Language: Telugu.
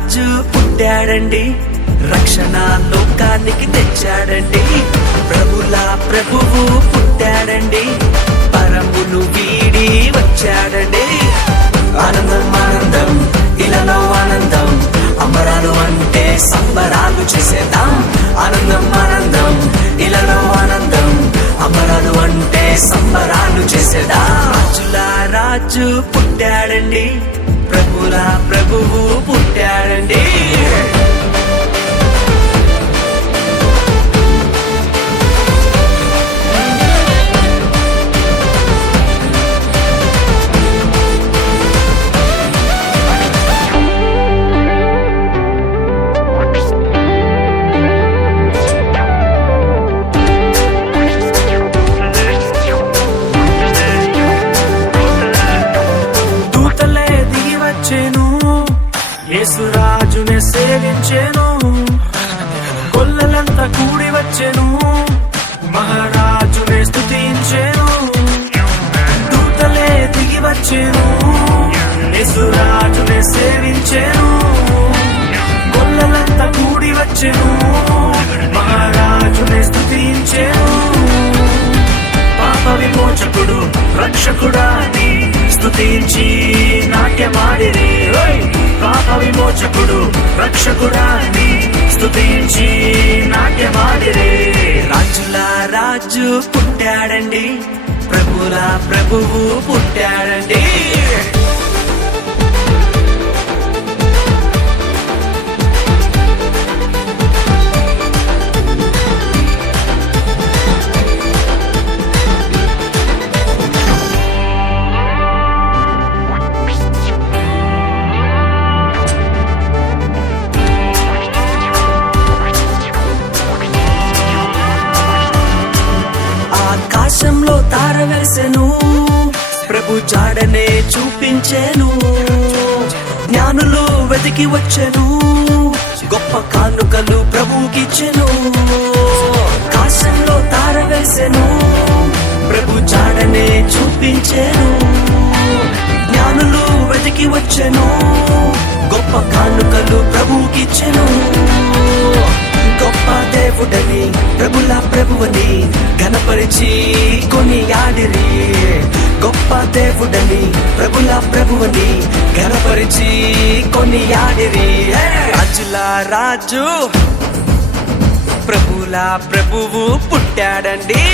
రాజు పుట్టాడండి, రక్షణ లోకానికి తెచ్చాడండి. ప్రభుల ప్రభువు పుట్టాడండి, పరమును వీడి వచ్చాడండి. ఆనందం ఆనందం ఇలలో ఆనందం, అంబరాలు అంటే సంబరాలు చేసేద్దాం. ఆనందం ఆనందం ఇలలో ఆనందం, అంబరాలు అంటే సంబరాలు చేసేద్దాం. రాజుల రాజు పుట్టాడండి, ప్రభుల ప్రభువు పుట్టాడండి. యేసురాజునే సేవించెను, కొల్లలంతా కూడి వచ్చెను, మహారాజునే స్తుతించెను. దూతలే దిగి వచ్చెను, యేసురాజునే సేవించెను, కొల్లలంతా కూడి వచ్చెను, మహారాజునే స్తుతించెను. పాప విమోచకుడు రక్షకుడాని స్తుతించి నాట్యమాడిరి. పాప విమోచకుడు రక్షకుడాని స్తుతించి నాట్యమాడిరి. రాజుల రాజు పుట్టాడండి, ప్రభుల ప్రభువు పుట్టాడండి. ఆకాశంలో తార వెలిసెను, ప్రభు జాడనే చూపించెను. జ్ఞానులు వెతికి వచ్చెను, గొప్ప కానుకలు ప్రభుకిచ్చెను. ఆకాశంలో తార వెలిసెను, ప్రభు జాడనే చూపించెను. జ్ఞానులు వెతికి వచ్చెను, గొప్ప కానుకలు ప్రభుకిచ్చెను. గొప్ప దేవుడని ప్రభుల ప్రభువని ఘనపరిచి కొనియాడిరి. గొప్ప దేవుడని ప్రభుల ప్రభువని ఘనపరిచి కొనియాడిరి. రాజుల రాజు ప్రభుల ప్రభువు పుట్టాడండి.